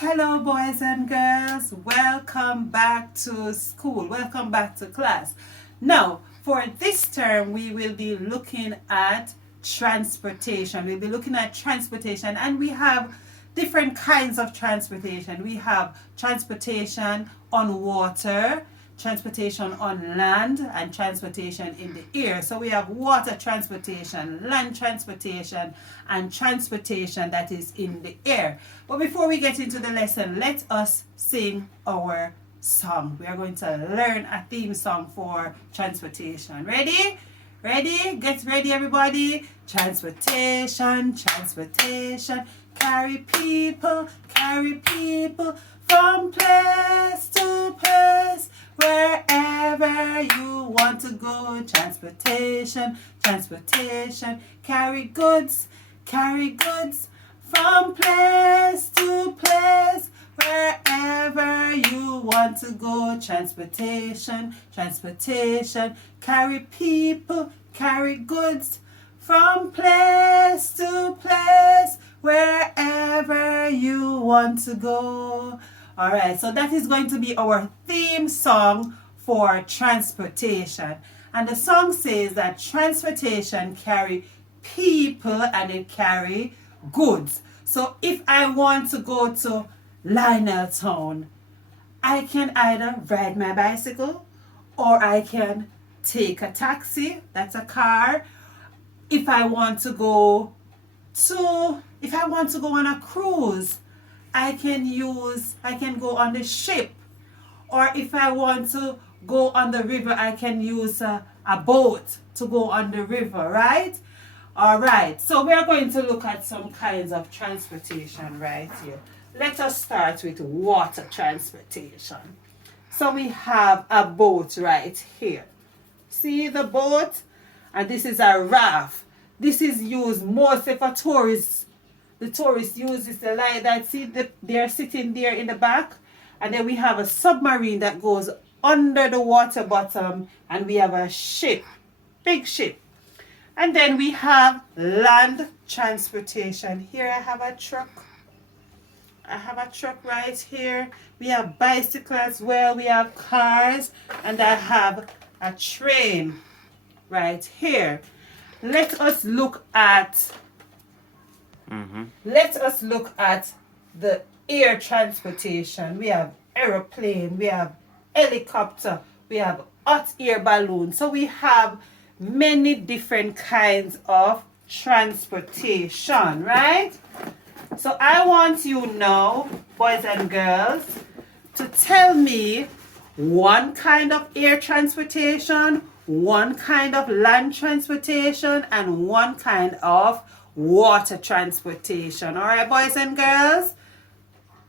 Hello, boys and girls. Welcome back to school. Welcome back to class. Now, for this term, we will be looking at transportation. We'll be looking at transportation, and we have different kinds of transportation. We have transportation on water, transportation on land, and transportation in the air. So we have water transportation, land transportation, and transportation that is in the air. But before we get into the lesson, let us sing our song. We are going to learn a theme song for transportation. Ready? Ready? Get ready, everybody. Transportation, transportation, carry people from place to place, wherever you want to go. Transportation, transportation, carry goods from place to place, wherever you want to go. Transportation, transportation, carry people, carry goods from place to place, wherever you want to go. All right, so that is going to be our theme song for transportation. And the song says that transportation carry people and it carry goods. So if I want to go to Lionel Town, I can either ride my bicycle or I can take a taxi, that's a car. If I want to go on a cruise, I can go on the ship. Or if I want to go on the river, I can use a boat to go on the river, right? All right, so we are going to look at some kinds of transportation right here. Let us start with water transportation. So we have a boat right here. See the boat? And this is a raft. This is used mostly for tourists. The tourists use this like that. See, they're sitting there in the back. And then we have a submarine that goes under the water bottom. And we have a ship, big ship. And then we have land transportation. Here I have a truck. I have a truck right here. We have bicycles as well. We have cars. And I have a train right here. Let us look at the air transportation. We have aeroplane, we have helicopter, we have hot air balloon. So we have many different kinds of transportation, right? So I want you now, boys and girls, to tell me one kind of air transportation, one kind of land transportation, and one kind of water transportation. All right, boys and girls?